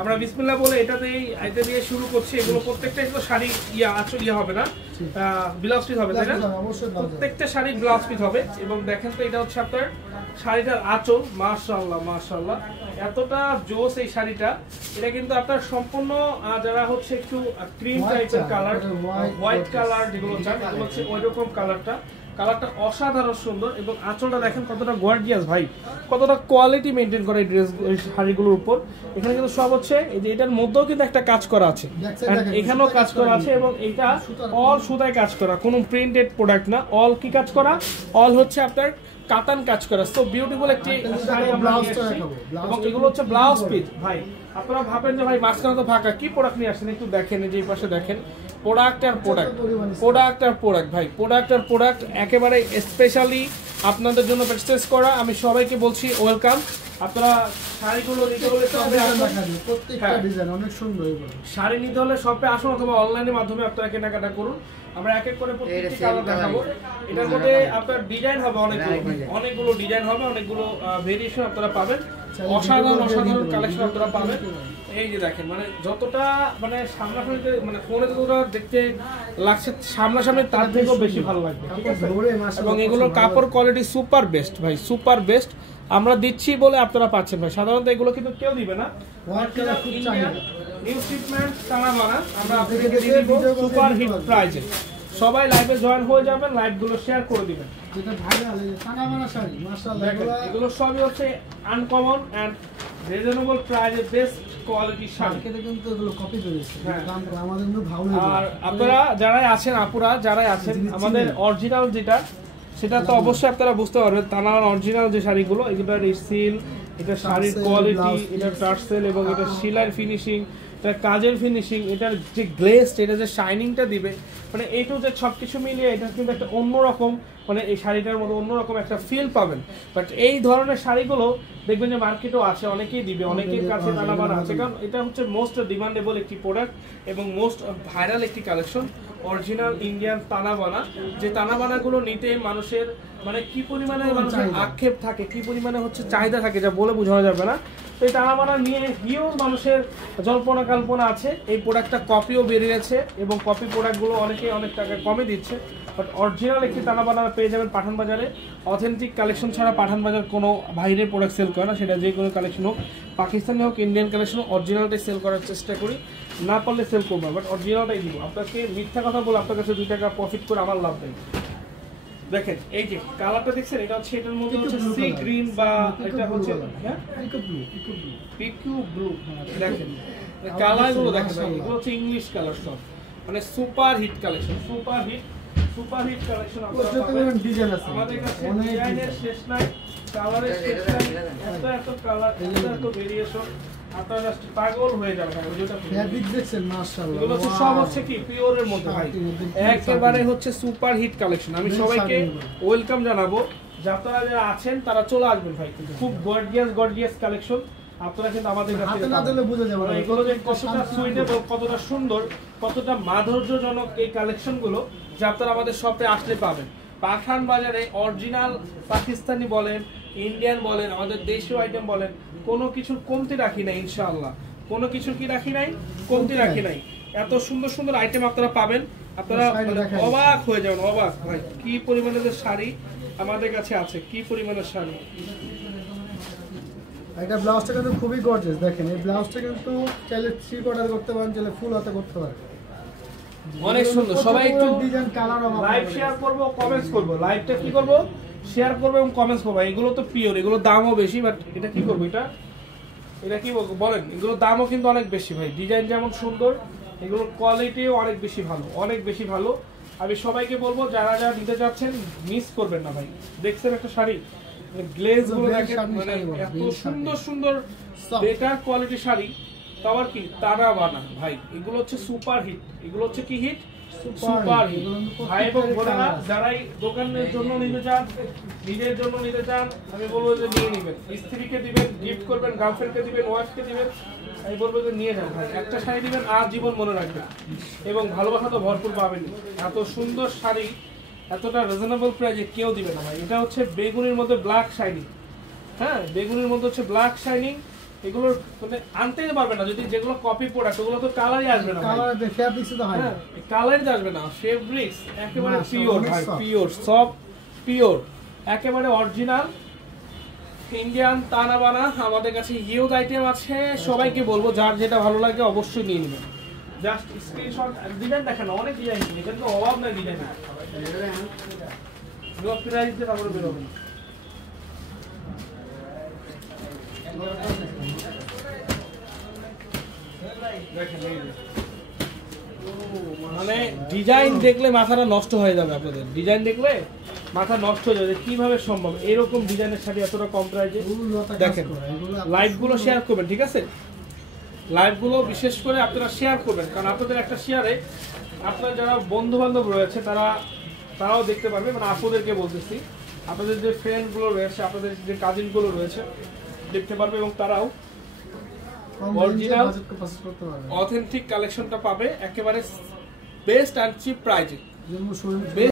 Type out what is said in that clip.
আমরা বিসমিল্লাহ বলে এটা দিয়ে শুরু করছি। এগুলো প্রত্যেকটাই তো শাড়ি হবে না, ব্লাউজ পিস হবে, তাই না? প্রত্যেকটা শাড়ি ব্লাউজ পিস হবে। এবং দেখেন তো এটা হচ্ছে আপনার শাড়িটার আঁচল, মাশাআল্লাহ মাশাআল্লাহ, এতটা জোস এই শাড়িটা। এটা কিন্তু আপনার সম্পূর্ণ যারা হচ্ছে একটু ক্রিম টাইপের কালার, হোয়াইট কালার যেগুলো চান, এগুলো হচ্ছে ওইরকম কালারটা অসাধারণ সুন্দর। এবং আঁচলটা দেখেন কতটা গর্জিয়াস ভাই, কতটা কোয়ালিটি মেনটেন করে এই ড্রেস শাড়িগুলোর উপর। এখানে কিন্তু সব হচ্ছে এই যে এটার মধ্যেও কিন্তু একটা কাজ করা আছে, এখানেও কাজ করা আছে। এবং এটা অল সুতায় কাজ করা, কোনো প্রিন্টেড প্রোডাক্ট না, অল কি কাজ করা, অল হচ্ছে আপনার কাতান কাজ করা। সো বিউটিফুল একটি শাড়ি আমরা নিয়ে এসেছি। এবং এগুলো হচ্ছে ব্লাউজ পিস। ভাই আপনারা ভাবেন যে ভাই মাঝখানে তো ফাঁকা, কি প্রোডাক্ট নিয়ে আসছেন একটু দেখেন, এই যে এই পাশে দেখেন, প্রোডাক্ট আর প্রোডাক্ট, প্রোডাক্ট আর প্রোডাক্ট ভাই, প্রোডাক্ট আর প্রোডাক্ট একেবারে স্পেশালি আপনাদের জন্য পারচেজ করা। আমি সবাইকে বলছি ওয়েলকাম। আপনারা শাড়িগুলো নিতে হলে প্রত্যেকটা ডিজাইন অনেক সুন্দর, শাড়ি নিতে হলে শপে আসুন অথবা অনলাইনের মাধ্যমে আপনারা কেনাকাটা করুন। আমরা এক এক করে প্রত্যেকটি কালার দেখাবো। এটার মধ্যে আপনার ডিজাইন হবে অনেকগুলো ডিজাইন হবে, অনেকগুলো ভেরিয়েশন আপনারা পাবেন, অসাধারণ অসাধারণ কালেকশন আপনারা পাবেন। এই যে দেখেন, মানে যতটা মানে সামনাসামনিতে মানে ফোনে যতটা দেখতে লাগছে সামনাসামনি তার থেকেও বেশি ভালো লাগবে, ঠিক আছে? এবং এগুলোর কাপড় কোয়ালিটি সুপার বেস্ট ভাই, সুপার বেস্ট। আমরা দিচ্ছি বলে আপনারা পাচ্ছেন ভাই, সাধারণত এগুলো কিন্তু কেউ দিবে না। নিউ শিপমেন্ট তানাবানা আমরা আপনাদেরকে দিয়ে দেব সুপার হিট প্রাইজে। সবাই লাইভে জয়েন হয়ে যাবেন, লাইভগুলো শেয়ার করে দিবেন। যেটা ভাইরাল এই তানাবানা শাড়ি মাশাআল্লাহ, এগুলো সবই হচ্ছে আনকমন এন্ড রিজনেবল প্রাইসে বেস্ট কোয়ালিটি শাড়ি। কিন্তু এগুলো কপি করেছে, দাম আমাদের জন্য ভালো লাগে। আর আপনারা যারাই আছেন, আপুরা যারাই আছেন, আমাদের অরিজিনাল যেটা সেটা তো অবশ্যই আপনারা বুঝতে পারবেন। তানার অরিজিনাল যে শাড়িগুলো, এগুলোর সিল, এটা শাড়ির কোয়ালিটি, এটা টার্সেল এবং এটা সেলাই ফিনিশিং, এটা কাজের ফিনিশিং, এটার যে গ্লেজড, এটা যে শাইনিংটা দিবে, মানে এই টু যে সব কিছু মিলিয়ে এটা কিন্তু একটা অন্যরকম, মানে এই শাড়িটার মধ্যে অন্যরকম একটা ফিল পাবেন। বাট এই ধরনের শাড়িগুলো দেখবেন যে মার্কেটও আছে, অনেকেই দিবে, অনেকের কাছে তানাবানা আছে, কারণ এটা হচ্ছে মোস্ট ডিমান্ডেবল একটি প্রোডাক্ট এবং মোস্ট ভাইরাল একটি কালেকশন, অরিজিনাল ইন্ডিয়ান তানাবানা। যে তানাবানাগুলো নিতে মানুষের মানে কি পরিমাণে মানুষের আক্ষেপ থাকে, কি পরিমাণে হচ্ছে চাহিদা থাকে, যা বলে বোঝানো যাবে না। তো এই তানাবানা নিয়ে হিউজ মানুষের জল্পনা কল্পনা আছে। এই প্রোডাক্টটা কপিও বেরিয়েছে এবং কপি প্রোডাক্টগুলো অনেকেই অনেক টাকা কমে দিচ্ছে। বাট অরিজিনাল একটি তানাবানা পেয়ে যাবেন পাঠান বাজারে। অথেন্টিক কালেকশন ছাড়া পাঠান বাজার কোনো বাইরের প্রোডাক্ট সেল করে না, সেটা যে কোনো কালেকশন হোক, পাকিস্তানি হোক, ইন্ডিয়ান কালেকশন হোক, অরিজিনালটাই সেল করার চেষ্টা করি। না পারলে সেল করবো, বাট অরিজিনালটাই দিব। আপনাকে মিথ্যা কথা বলে আপনার কাছে 2 টাকা প্রফিট করে আমার লাভ নেই। দেখেন এই যে কালারটা দেখছেন, এটা হচ্ছে এটার মধ্যে হচ্ছে সি গ্রিন বা এটা হচ্ছে হ্যাঁ পিকু ব্লু। দেখেন কালারগুলো দেখেন, এগুলো হচ্ছে ইংলিশ কালার সব, মানে super hit collection, super hit collection. আপনারা ডিজাইন আছে আমাদের কাছে, ডিজাইনের শেষ নাই, কালারের শেষ নাই, এত কালার, এত ভেরিয়েশন, আপনারা জাস্ট পাগল হয়ে যাবেন। যেটা ফেব্রিক দেখছেন মাশাআল্লাহ, এগুলো হচ্ছে সব হচ্ছে কি পিওরের মধ্যে ভাই, একেবারে হচ্ছে সুপার হিট কালেকশন। আমি সবাইকে ওয়েলকাম জানাবো, যারা যারা আছেন তারা চলে আসবেন ভাই, খুব গর্জিয়াস কালেকশন। আপনারা কিন্তু আমাদের কাছে হাতে না দিলে বুঝে যাবেন এগুলো যে কতটা সুইটেবল, কতটা সুন্দর, কতটা মাধুর্যজনক এই কালেকশনগুলো, যা আপনারা আমাদের শপে আসলে পাবেন। পাঠান বাজারে অরিজিনাল পাকিস্তানি বলেন, ইন্ডিয়ান বলেন, আমাদের দেশীয় আইটেম বলেন, কোনো কিছুর কমতি রাখি নাই ইনশাআল্লাহ, কোনো কিছুর কি রাখি নাই, কমতি রাখি নাই। এত সুন্দর সুন্দর আইটেম আপনারা পাবেন, আপনারা অবাক হয়ে যাবেন, অবাক ভাই কি পরিমাণে যে শাড়ি আমাদের কাছে আছে, কি পরিমাণের শাড়ি। এটা ব্লাউজটা কিন্তু খুবই গর্জিয়াস, দেখেন এই ব্লাউজটা কিন্তু চাইলে 3 কোয়ার্টার করতে পারেন, চাইলে ফুল হাতে করতে পারেন, অনেক সুন্দর। সবাই একটু ডিজাইন কালার লাইভ শেয়ার করব, কমেন্টস করব, লাইভটা কি করব শেয়ার করব এবং কমেন্টস করব। এগুলো তো পিওর, এগুলো দামও বেশি, বাট এটা কি করব, এটা কি বলেন, এগুলোর দামও কিন্তু অনেক বেশি ভাই। ডিজাইন যেমন সুন্দর, এগুলোর কোয়ালিটিও অনেক বেশি ভালো, অনেক বেশি ভালো। আমি সবাইকে বলবো যারা যারা নিতে যাচ্ছেন মিস করবেন না ভাই। দেখছেন একটা শাড়ি, গ্লেজ গুলো দেখেন, মানে এত সুন্দর সুন্দর বেটার কোয়ালিটি শাড়ি, তাও কি তানাবানা ভাই। এগুলো হচ্ছে সুপার হিট, এগুলো হচ্ছে কি হিট, সুপার হিট ভাই। এবং বোনেরা যারাই দোকানের জন্য নিতে চান, নিজের জন্য নিতে চান, আমি বলবো যে নিয়ে নেবেন, স্ত্রীকে দিবেন, গিফট করবেন, গার্লফ্রেন্ডকে দিবেন, ওয়াইফকে দিবেন, আমি বলবো যে নিয়ে যান ভাই। একটা শাড়ি দিবেন আর জীবন মনে রাখবেন এবং ভালোবাসা তো ভরপুর পাবেন। এত সুন্দর শাড়ি এতটা রিজনেবল প্রাইসে কেউ দিবে না ভাই। এটা হচ্ছে বেগুনির মধ্যে ব্ল্যাক শাইনিং, হ্যাঁ বেগুনির মধ্যে হচ্ছে ব্ল্যাক শাইনিং এগুলো মানে আনতেই পারবে না যদি যেগুলো কপি প্রোডাক্ট ওগুলো তো কালারই আসবে না কালার ফেব্রিক্স তো হয় না, কালারই আসবে না ফেব্রিক্স একেবারে মাশাআল্লাহ, পিওর অনেক ভাই soft। পিওর সব পিওর একেবারে অরিজিনাল ইন্ডিয়ান টানা বানা। আমাদের কাছে হিউজ আইটেম আছে, সবাইকে বলবো যার যেটা ভালো লাগে অবশ্যই নিয়ে নেবেন। জাস্ট স্ক্রিনশট ডিজাইন দেখেন, অনেক ডিজাইন এখানে তো অভাব নাই ডিজাইন। এগুলো প্রাইস দিয়ে তারপরে বেরোবে না। দেখেন এই যে। মানে ডিজাইন দেখলে মাথাটা নষ্ট হয়ে যাবে আপনাদের, ডিজাইন দেখলে মাথা নষ্ট হয়ে যাবে কিভাবে সম্ভব এরকম ডিজাইনের শাড়ি এতটা কম প্রাইসে। দেখেন লাইভগুলো শেয়ার করবেন, ঠিক আছে? লাইভগুলো বিশেষ করে আপনারা শেয়ার করবেন, কারণ আপনাদের একটা শেয়ারে আপনার যারা বন্ধু বান্ধব রয়েছে তারাও দেখতে পারবে। মানে আপুদেরকে বলতেছি, আপনাদের যে ফ্রেন্ডগুলো রয়েছে, আপনাদের যে কাজিনগুলো রয়েছে দেখতে পারবে এবং তারাও অরিজিনাল অথেন্টিক কালেকশনটা পাবে একেবারে বেস্ট অ্যান্ড চিপ প্রাইজে।